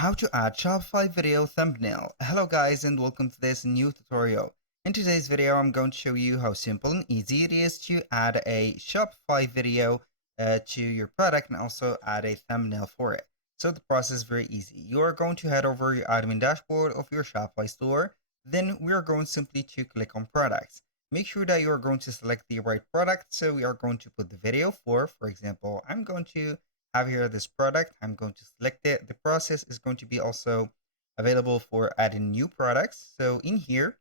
How to add Shopify video thumbnail. Hello guys and welcome to this new tutorial. In today's video I'm going to show you how simple and easy it is to add a Shopify video to your product and also add a thumbnail for it. So the process is very easy. You are going to head over your admin dashboard of your Shopify store. Then we are going simply to click on products. Make sure that you are going to select the right product. So we are going to put the video for example, I'm going to have here this product. I'm going to select it. The process is going to be also available for adding new products. So in here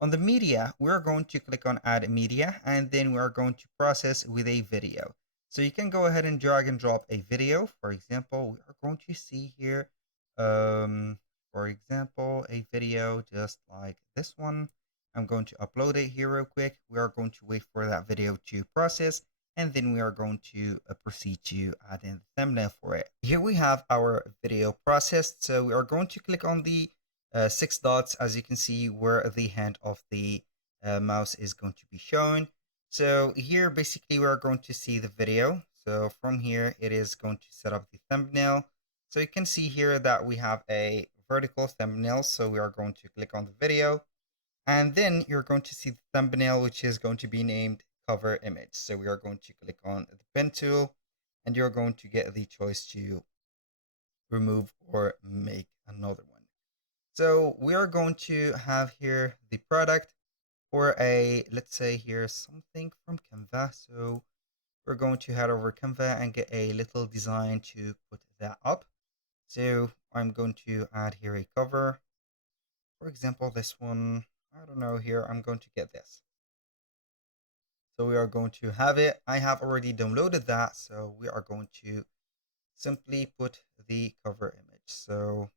on the media, we're going to click on add media and then we're going to process with a video. So you can go ahead and drag and drop a video. For example, we are going to see here, for example, a video just like this one. I'm going to upload it here real quick. We are going to wait for that video to process and then we are going to proceed to add in the thumbnail for it. Here we have our video processed. So we are going to click on the 6 dots, as you can see, where the hand of the mouse is going to be shown. So here basically we are going to see the video. So from here it is going to set up the thumbnail. So you can see here that we have a vertical thumbnail. So we are going to click on the video and then you're going to see the thumbnail, which is going to be named cover image. So we are going to click on the pen tool and you're going to get the choice to remove or make another one. So we are going to have here the product for a, let's say here something from Canva. So we're going to head over Canva and get a little design to put that up. So I'm going to add here a cover. For example, this one, I don't know here, I'm going to get this. So we are going to have it. I have already downloaded that. So we are going to simply put the cover image. So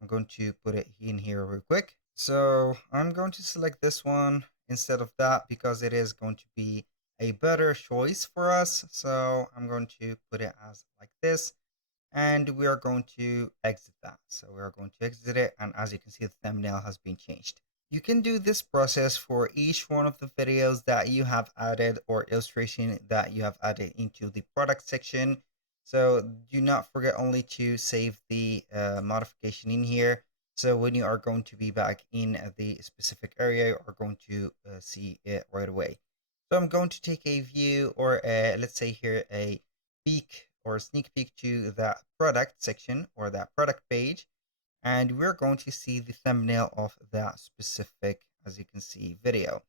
I'm going to put it in here real quick. So I'm going to select this one instead of that because it is going to be a better choice for us. So I'm going to put it as like this and we are going to exit that. So we are going to exit it. And as you can see, the thumbnail has been changed. You can do this process for each one of the videos that you have added or illustration that you have added into the product section. So do not forget only to save the modification in here. So when you are going to be back in the specific area, you are going to see it right away. So I'm going to take a view or let's say here a peek or a sneak peek to that product section or that product page. And we're going to see the thumbnail of that specific, as you can see, video.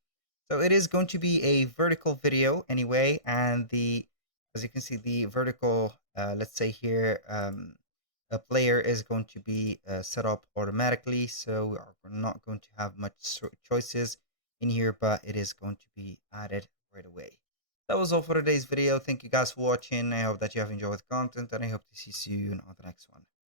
So it is going to be a vertical video anyway, and as you can see, the vertical, let's say here, a player is going to be set up automatically. So we're not going to have much choices in here, but it is going to be added right away. That was all for today's video. Thank you guys for watching. I hope that you have enjoyed the content and I hope to see you soon on the next one.